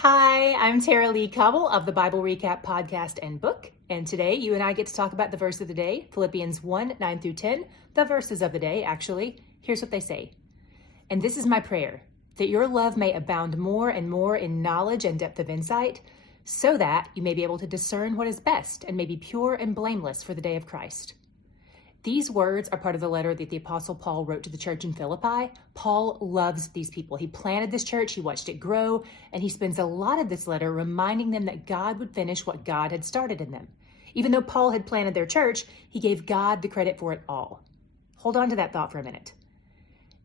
Hi, I'm Tara Lee Cobble of the Bible Recap podcast and book. And today you and I get to talk about the verse of the day, Philippians 1, 9 through 10, the verses of the day, actually. Here's what they say. And this is my prayer, that your love may abound more and more in knowledge and depth of insight, so that you may be able to discern what is best and may be pure and blameless for the day of Christ. These words are part of the letter that the Apostle Paul wrote to the church in Philippi. Paul loves these people. He planted this church, he watched it grow, and he spends a lot of this letter reminding them that God would finish what God had started in them. Even though Paul had planted their church, he gave God the credit for it all. Hold on to that thought for a minute.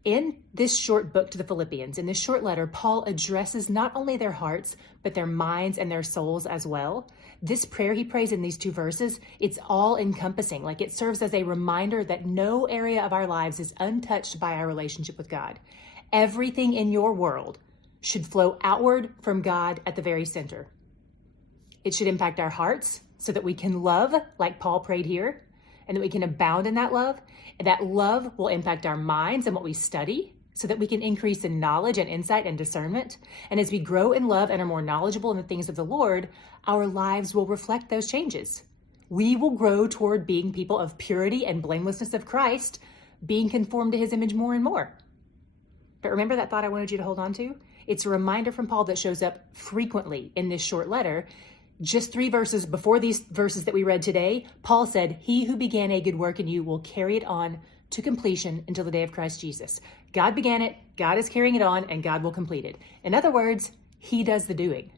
In this short book to the Philippians, in this short letter, Paul addresses not only their hearts, but their minds and their souls as well. This prayer he prays in these two verses, it's all encompassing. Like it serves as a reminder that no area of our lives is untouched by our relationship with God. Everything in your world should flow outward from God at the very center. It should impact our hearts so that we can love like Paul prayed here, and that we can abound in that love. And that love will impact our minds and what we study so that we can increase in knowledge and insight and discernment. And as we grow in love and are more knowledgeable in the things of the Lord, our lives will reflect those changes. We will grow toward being people of purity and blamelessness of Christ, being conformed to his image more and more. But remember that thought I wanted you to hold on to? It's a reminder from Paul that shows up frequently in this short letter. Just 3 verses before these verses that we read today, Paul said, he who began a good work in you will carry it on to completion until the day of Christ Jesus. God began it, God is carrying it on, and God will complete it. In other words, he does the doing.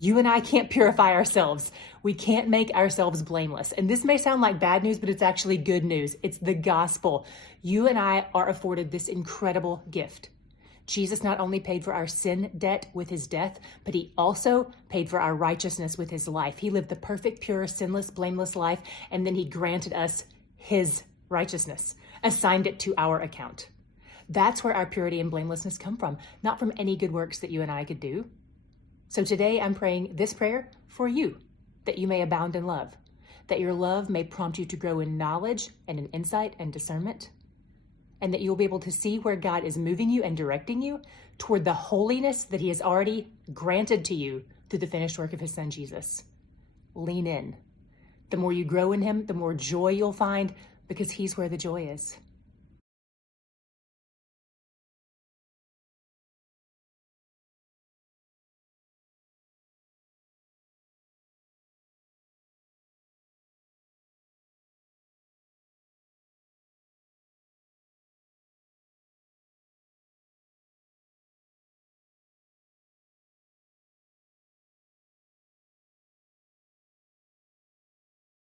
You and I can't purify ourselves. We can't make ourselves blameless. And this may sound like bad news, but it's actually good news. It's the gospel. You and I are afforded this incredible gift. Jesus not only paid for our sin debt with his death, but he also paid for our righteousness with his life. He lived the perfect, pure, sinless, blameless life, and then he granted us his righteousness, assigned it to our account. That's where our purity and blamelessness come from, not from any good works that you and I could do. So today I'm praying this prayer for you, that you may abound in love, that your love may prompt you to grow in knowledge and in insight and discernment, and that you'll be able to see where God is moving you and directing you toward the holiness that he has already granted to you through the finished work of his son, Jesus. Lean in. The more you grow in him, the more joy you'll find, because he's where the joy is.